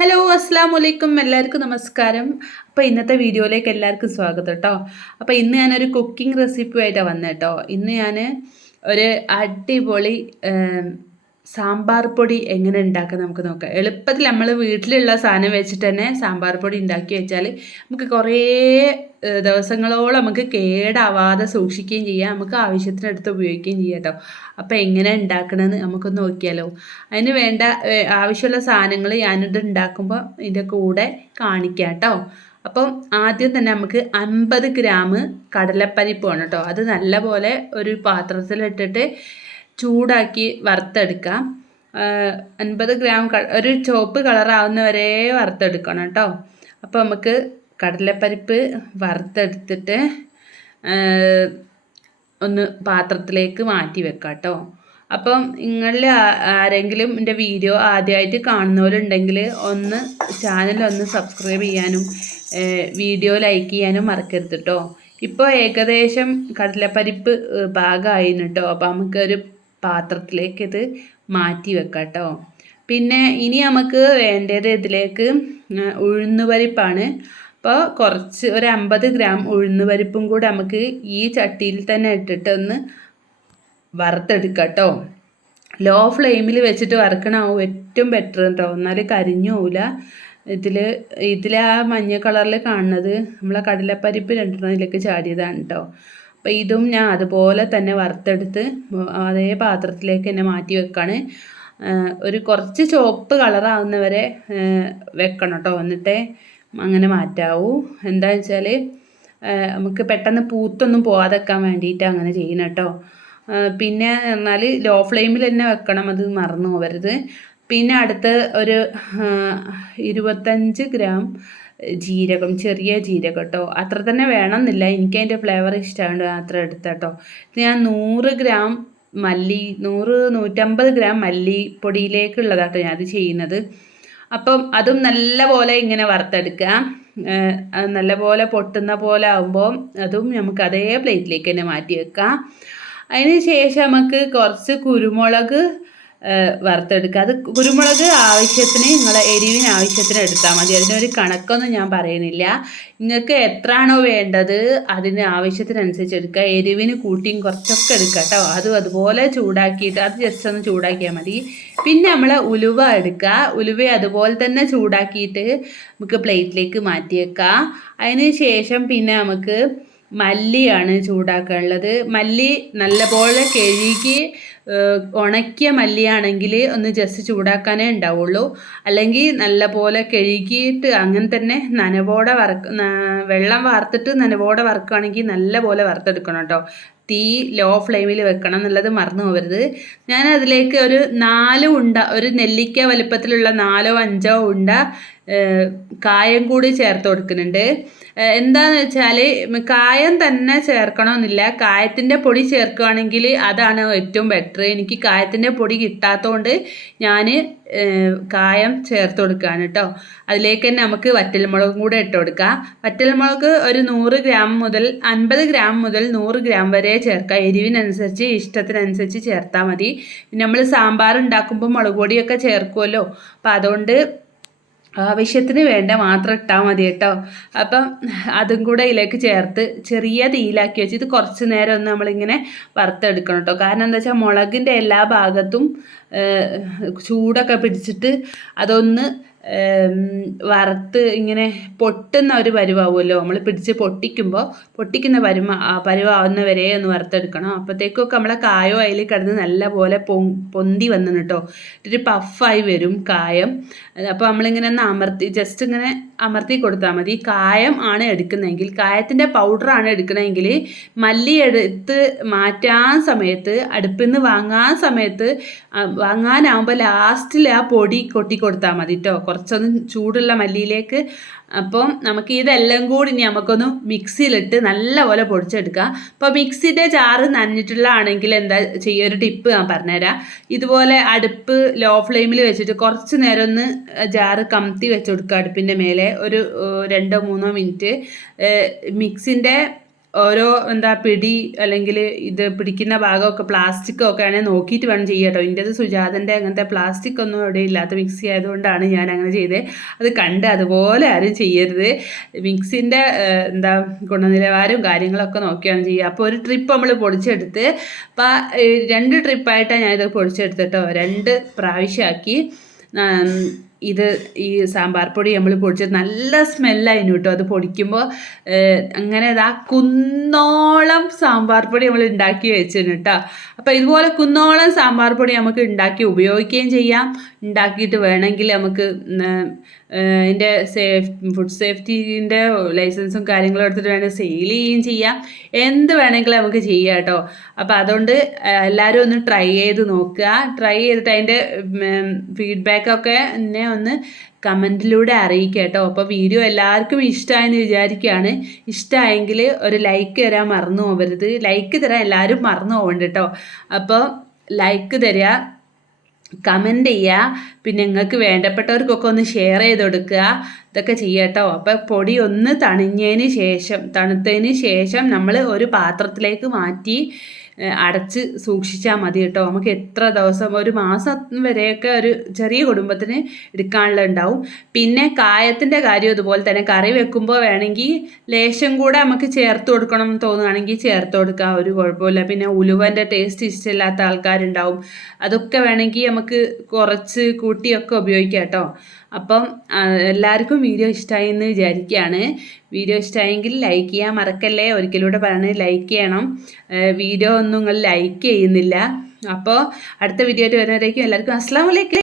Hello അസ്സാം വലൈക്കും എല്ലാവർക്കും നമസ്കാരം. അപ്പോൾ ഇന്നത്തെ വീഡിയോയിലേക്ക് എല്ലാവർക്കും സ്വാഗതം കേട്ടോ. അപ്പോൾ ഇന്ന് ഞാനൊരു കുക്കിംഗ് റെസിപ്പിയായിട്ടാണ് വന്നത് കേട്ടോ. ഇന്ന് ഞാൻ ഒരു അടിപൊളി സാമ്പാർ പൊടി എങ്ങനെ ഉണ്ടാക്കുക നമുക്ക് നോക്കാം. എളുപ്പത്തിൽ നമ്മൾ വീട്ടിലുള്ള സാധനം വെച്ചിട്ട് തന്നെ സാമ്പാർ പൊടി ഉണ്ടാക്കി വെച്ചാൽ നമുക്ക് കുറേ ദിവസങ്ങളോളം നമുക്ക് കേടാവാതെ സൂക്ഷിക്കുകയും ചെയ്യാം, നമുക്ക് ആവശ്യത്തിനടുത്ത് ഉപയോഗിക്കുകയും ചെയ്യാം കേട്ടോ. അപ്പോൾ എങ്ങനെ ഉണ്ടാക്കണമെന്ന് നമുക്കൊന്ന് നോക്കിയാലോ. അതിന് വേണ്ട ആവശ്യമുള്ള സാധനങ്ങൾ ഞാനിത് ഉണ്ടാക്കുമ്പോൾ ഇതിൻ്റെ കൂടെ കാണിക്കാം കേട്ടോ. അപ്പം ആദ്യം തന്നെ നമുക്ക് 50 ഗ്രാം കടലപ്പരിപ്പ് വേണം കേട്ടോ. അത് നല്ലപോലെ ഒരു പാത്രത്തിലിട്ടിട്ട് ചൂടാക്കി വറുത്തെടുക്കാം. 50 ഗ്രാം ഒരു ചുവപ്പ് കളറാവുന്ന വരെ വറുത്തെടുക്കണം കേട്ടോ. അപ്പോൾ നമുക്ക് കടലപ്പരിപ്പ് വറുത്തെടുത്തിട്ട് ഒന്ന് പാത്രത്തിലേക്ക് മാറ്റി വെക്കാം കേട്ടോ. അപ്പം നിങ്ങളിൽ ആരെങ്കിലും എൻ്റെ വീഡിയോ ആദ്യമായിട്ട് കാണുന്നവരുണ്ടെങ്കിൽ ഒന്ന് ചാനലൊന്ന് സബ്സ്ക്രൈബ് ചെയ്യാനും വീഡിയോ ലൈക്ക് ചെയ്യാനും മറക്കരുത് കേട്ടോ. ഇപ്പോൾ ഏകദേശം കടലപ്പരിപ്പ് പാകമായിന് കേട്ടോ. അപ്പോൾ നമുക്കൊരു പാത്രത്തിലേക്ക് ഇത് മാറ്റി വെക്കാം കേട്ടോ. പിന്നെ ഇനി നമുക്ക് വേണ്ടത് ഇതിലേക്ക് ഉഴുന്നുപരിപ്പാണ്. അപ്പോൾ കുറച്ച് ഒരു 50 ഗ്രാം ഉഴുന്നുപരിപ്പും കൂടെ നമുക്ക് ഈ ചട്ടിയിൽ തന്നെ ഇട്ടിട്ട് ഒന്ന് വറുത്തെടുക്കാം കേട്ടോ. ലോ ഫ്ലെയിമിൽ വെച്ചിട്ട് വറുക്കണമാവും ഏറ്റവും ബെറ്റർ കേട്ടോ, എന്നാൽ കരിഞ്ഞു പോവില്ല. ഇതിൽ ആ മഞ്ഞ കളറിൽ കാണുന്നത് നമ്മളെ കടലപ്പരിപ്പ് രണ്ടെണ്ണത്തിലേക്ക് ചാടിയതാണ് കേട്ടോ. അപ്പോൾ ഇതും ഞാൻ അതുപോലെ തന്നെ വറുത്തെടുത്ത് അതേ പാത്രത്തിലേക്ക് തന്നെ മാറ്റി വെക്കാണ്. ഒരു കുറച്ച് ചുവപ്പ് കളറാവുന്നവരെ വെക്കണം കേട്ടോ, എന്നിട്ടേ അങ്ങനെ മാറ്റാവൂ. എന്താണെന്ന് വെച്ചാൽ നമുക്ക് പെട്ടെന്ന് പൂത്തൊന്നും പോകാതെക്കാൻ വേണ്ടിയിട്ട് അങ്ങനെ ചെയ്യണം കേട്ടോ. പിന്നെ എന്നാൽ ലോ ഫ്ലെയിമിൽ തന്നെ വെക്കണം, അത് മറന്നു പോകരുത്. പിന്നെ അടുത്ത് ഒരു 25 ഗ്രാം ജീരകം, ചെറിയ ജീരകം കേട്ടോ. അത്ര തന്നെ വേണമെന്നില്ല, എനിക്ക് അതിൻ്റെ ഫ്ലേവർ ഇഷ്ടമാണ് അത്ര എടുത്താട്ടോ. ഞാൻ 100 ഗ്രാം മല്ലി 150 ഗ്രാം മല്ലിപ്പൊടിയിലേക്കുള്ളതാട്ടോ ഞാൻ അത് ചെയ്യുന്നത്. അപ്പം അതും നല്ലപോലെ ഇങ്ങനെ വറുത്തെടുക്കുക. നല്ലപോലെ പൊട്ടുന്ന പോലെ ആകുമ്പോൾ അതും നമുക്ക് അതേ പ്ലേറ്റിലേക്ക് തന്നെ മാറ്റി വെക്കാം. അതിന് ശേഷം നമുക്ക് കുറച്ച് കുരുമുളക് വറുത്തെടുക്കുക. അത് കുരുമുളക് ആവശ്യത്തിന്, നിങ്ങളെ എരിവിന് ആവശ്യത്തിന് എടുത്താൽ മതി. അതിനൊരു കണക്കൊന്നും ഞാൻ പറയുന്നില്ല. നിങ്ങൾക്ക് എത്രയാണോ വേണ്ടത് അതിന് ആവശ്യത്തിനനുസരിച്ച് എടുക്കുക. എരിവിന് കൂട്ടിയും കുറച്ചൊക്കെ എടുക്കുക കേട്ടോ. അതുപോലെ ചൂടാക്കിയിട്ട് അത് ജസ്റ്റ് ഒന്ന് ചൂടാക്കിയാൽ മതി. പിന്നെ നമ്മൾ ഉലുവ എടുക്കുക. ഉലുവ അതുപോലെ തന്നെ ചൂടാക്കിയിട്ട് നമുക്ക് പ്ലേറ്റിലേക്ക് മാറ്റി വെക്കാം. അതിന് ശേഷം പിന്നെ നമുക്ക് മല്ലിയാണ് ചൂടാക്കാനുള്ളത്. മല്ലി നല്ലപോലെ കഴുകി ഉണക്കിയ മല്ലിയാണെങ്കിൽ ഒന്ന് ജസ്റ്റ് ചൂടാക്കാനേ ഉണ്ടാവുള്ളൂ. അല്ലെങ്കിൽ നല്ലപോലെ കഴുകിയിട്ട് അങ്ങനെ തന്നെ നനവോടെ വെള്ളം വാർത്തിട്ട് നനവോടെ വറുക്കുകയാണെങ്കിൽ നല്ലപോലെ വറുത്തെടുക്കണം കേട്ടോ. തീ ലോ ഫ്ലെയിമിൽ വെക്കണം എന്നുള്ളത് മറന്നു പോകരുത്. ഞാൻ അതിലേക്ക് ഒരു 4 ഉണ്ട, ഒരു നെല്ലിക്ക വലുപ്പത്തിലുള്ള 4 5 ഉണ്ട കായം കൂടി ചേർത്ത് കൊടുക്കുന്നുണ്ട്. എന്താണെന്ന് വെച്ചാൽ കായം തന്നെ ചേർക്കണമെന്നില്ല, കായത്തിൻ്റെ പൊടി ചേർക്കുകയാണെങ്കിൽ അതാണ് ഏറ്റവും ബെറ്റർ. എനിക്ക് കായത്തിൻ്റെ പൊടി കിട്ടാത്തതുകൊണ്ട് ഞാൻ കായം ചേർത്ത് കൊടുക്കുകയാണ് കേട്ടോ. അതിലേക്ക് തന്നെ നമുക്ക് വറ്റൽമുളകും കൂടെ ഇട്ട് കൊടുക്കാം. വറ്റൽമുളക് ഒരു 100 ഗ്രാം മുതൽ 50 ഗ്രാം മുതൽ 100 ഗ്രാം വരെ ചേർക്കാം. എരിവിനനുസരിച്ച് ഇഷ്ടത്തിനനുസരിച്ച് ചേർത്താൽ മതി. നമ്മൾ സാമ്പാർ ഉണ്ടാക്കുമ്പോൾ മുളക് പൊടിയൊക്കെ ചേർക്കുമല്ലോ, അപ്പം അതുകൊണ്ട് ആവശ്യത്തിന് വേണ്ട മാത്രം ഇട്ടാൽ മതി കേട്ടോ. അപ്പം അതും കൂടെ ഇതിലേക്ക് ചേർത്ത് ചെറിയ തീയിലാക്കി വെച്ച് ഇത് കുറച്ച് നേരം ഒന്ന് നമ്മളിങ്ങനെ വറുത്തെടുക്കണം കേട്ടോ. കാരണം എന്താ വെച്ചാൽ മുളകിൻ്റെ എല്ലാ ഭാഗത്തും ചൂടൊക്കെ പിടിച്ചിട്ട് അതൊന്ന് വറുത്ത് ഇങ്ങനെ പൊട്ടുന്ന ഒരു പരുവാവുമല്ലോ, നമ്മൾ പിടിച്ച് പൊട്ടിക്കുന്ന പരുവാവുന്ന വരെ ഒന്ന് വറുത്തെടുക്കണം. അപ്പോഴത്തേക്കൊക്കെ നമ്മളെ കായോ അതിൽ കിടന്ന് നല്ലപോലെ പൊന്തി വന്നു കേട്ടോ. ഒരു പഫായി വരും കായം. അപ്പോൾ നമ്മളിങ്ങനെ ഒന്ന് ജസ്റ്റ് ഇങ്ങനെ അമർത്തി കൊടുത്താൽ മതി. കായം ആണ് എടുക്കുന്നതെങ്കിൽ, കായത്തിൻ്റെ പൗഡറാണ് എടുക്കുന്നതെങ്കിൽ മല്ലി എടുത്ത് മാറ്റാൻ സമയത്ത്, അടുപ്പിൽ നിന്ന് വാങ്ങാനാവുമ്പോൾ ലാസ്റ്റിൽ ആ പൊടി കൊട്ടി കൊടുത്താൽ മതി കേട്ടോ, കുറച്ചൊന്ന് ചൂടുള്ള മല്ലിയിലേക്ക്. അപ്പം നമുക്ക് ഇതെല്ലാം കൂടി ഇനി നമുക്കൊന്ന് മിക്സിയിലിട്ട് നല്ലപോലെ പൊടിച്ചെടുക്കാം. അപ്പോൾ മിക്സിയുടെ ജാറ് നനഞ്ഞിട്ടുള്ള ആണെങ്കിൽ എന്താ ചെയ്യുക, ഒരു ടിപ്പ് ഞാൻ പറഞ്ഞുതരാം. ഇതുപോലെ അടുപ്പ് ലോ ഫ്ലെയിമിൽ വെച്ചിട്ട് കുറച്ച് നേരം ഒന്ന് ജാറ് കമത്തി വെച്ച് കൊടുക്കുക അടുപ്പിൻ്റെ മേലെ. ഒരു 2-3 മിനിറ്റ് മിക്സിൻ്റെ ഓരോ എന്താ പിടി അല്ലെങ്കിൽ ഇത് പിടിക്കുന്ന ഭാഗമൊക്കെ പ്ലാസ്റ്റിക്കൊക്കെ ആണെങ്കിൽ നോക്കിയിട്ട് വേണം ചെയ്യുക കേട്ടോ. ഇതിൻ്റെത് സുജാതൻ്റെ അങ്ങനത്തെ പ്ലാസ്റ്റിക് ഒന്നും ഇവിടെ ഇല്ലാത്ത മിക്സി ആയതുകൊണ്ടാണ് ഞാൻ അങ്ങനെ ചെയ്തത്. അത് കണ്ട് അതുപോലെ ആരും ചെയ്യരുത്. മിക്സിൻ്റെ എന്താ ഗുണനിലവാരവും കാര്യങ്ങളൊക്കെ നോക്കിയാണ് ചെയ്യുക. അപ്പോൾ ഒരു ട്രിപ്പ് നമ്മൾ പൊടിച്ചെടുത്ത്, അപ്പോൾ 2 ട്രിപ്പായിട്ടാണ് ഞാനിത് പൊടിച്ചെടുത്തിട്ടോ. 2 പ്രാവശ്യമാക്കി ഇത് ഈ സാമ്പാർ പൊടി നമ്മൾ പൊടിച്ചത് നല്ല സ്മെല്ലായിരുന്നു കേട്ടോ. അത് പൊടിക്കുമ്പോൾ അങ്ങനെ ഇതാ കുന്നോളം സാമ്പാർ പൊടി നമ്മൾ ഉണ്ടാക്കി വെച്ചിരുന്നു കേട്ടോ. അപ്പോൾ ഇതുപോലെ കുന്നോളം സാമ്പാർ പൊടി നമുക്ക് ഉണ്ടാക്കി ഉപയോഗിക്കുകയും ചെയ്യാം. ഉണ്ടാക്കിയിട്ട് വേണമെങ്കിൽ നമുക്ക് ഇതിൻ്റെ ഫുഡ് സേഫ്റ്റീൻ്റെ ലൈസൻസും കാര്യങ്ങളും എടുത്തിട്ട് വേണമെങ്കിൽ സെയിൽ ചെയ്യുകയും ചെയ്യാം. എന്ത് വേണമെങ്കിലും നമുക്ക് ചെയ്യാം കേട്ടോ. അപ്പോൾ അതുകൊണ്ട് എല്ലാവരും ഒന്ന് ട്രൈ ചെയ്ത് നോക്കുക. ട്രൈ ചെയ്തിട്ട് അതിൻ്റെ ഫീഡ്ബാക്കൊക്കെ എന്നെ ഒന്ന് കമൻറ്റിലൂടെ അറിയിക്കുക കേട്ടോ. അപ്പോൾ വീഡിയോ എല്ലാവർക്കും ഇഷ്ടമായെന്ന് വിചാരിക്കുകയാണ്. ഇഷ്ടമായെങ്കിൽ ഒരു ലൈക്ക് തരാൻ മറന്നു പോകരുത്. ലൈക്ക് തരാൻ എല്ലാവരും മറന്നു പോകണ്ട കേട്ടോ. അപ്പോൾ ലൈക്ക് തരിക, കമൻറ്റ് ചെയ്യുക, പിന്നെ നിങ്ങൾക്ക് വേണ്ടപ്പെട്ടവർക്കൊക്കെ ഒന്ന് ഷെയർ ചെയ്ത് കൊടുക്കുക. ഇതൊക്കെ ചെയ്യുക കേട്ടോ. അപ്പോൾ പൊടി ഒന്ന് തണുത്തതിന് ശേഷം നമ്മൾ ഒരു പാത്രത്തിലേക്ക് മാറ്റി അടച്ച് സൂക്ഷിച്ചാൽ മതി കേട്ടോ. നമുക്ക് എത്ര ദിവസം, ഒരു മാസം വരെയൊക്കെ ഒരു ചെറിയ കുടുംബത്തിന് എടുക്കാനുള്ള ഉണ്ടാവും. പിന്നെ കായത്തിൻ്റെ കാര്യം ഇതുപോലെ തന്നെ, കറി വെക്കുമ്പോൾ വേണമെങ്കിൽ ലേശം കൂടെ നമുക്ക് ചേർത്ത് കൊടുക്കണം എന്ന് തോന്നുകയാണെങ്കിൽ ചേർത്ത് കൊടുക്കുക, ഒരു കുഴപ്പമില്ല. പിന്നെ ഉലുവൻ്റെ ടേസ്റ്റ് ഇഷ്ടമില്ലാത്ത ആൾക്കാരുണ്ടാവും, അതൊക്കെ വേണമെങ്കിൽ നമുക്ക് കുറച്ച് കൂട്ടിയൊക്കെ ഉപയോഗിക്കാം കേട്ടോ. അപ്പം എല്ലാവർക്കും വീഡിയോ ഇഷ്ടമായി എന്ന് വിചാരിക്കുകയാണ്. വീഡിയോ ഇഷ്ടമായെങ്കിൽ ലൈക്ക് ചെയ്യാൻ മറക്കല്ലേ. ഒരിക്കലൂടെ പറഞ്ഞ് ലൈക്ക് ചെയ്യണം. വീഡിയോ ഒന്നും നിങ്ങൾ ലൈക്ക് ചെയ്യുന്നില്ല. അപ്പോൾ അടുത്ത വീഡിയോ ആയിട്ട് വരുന്നവരേക്കും എല്ലാവർക്കും അസ്സലാമു അലൈക്കും.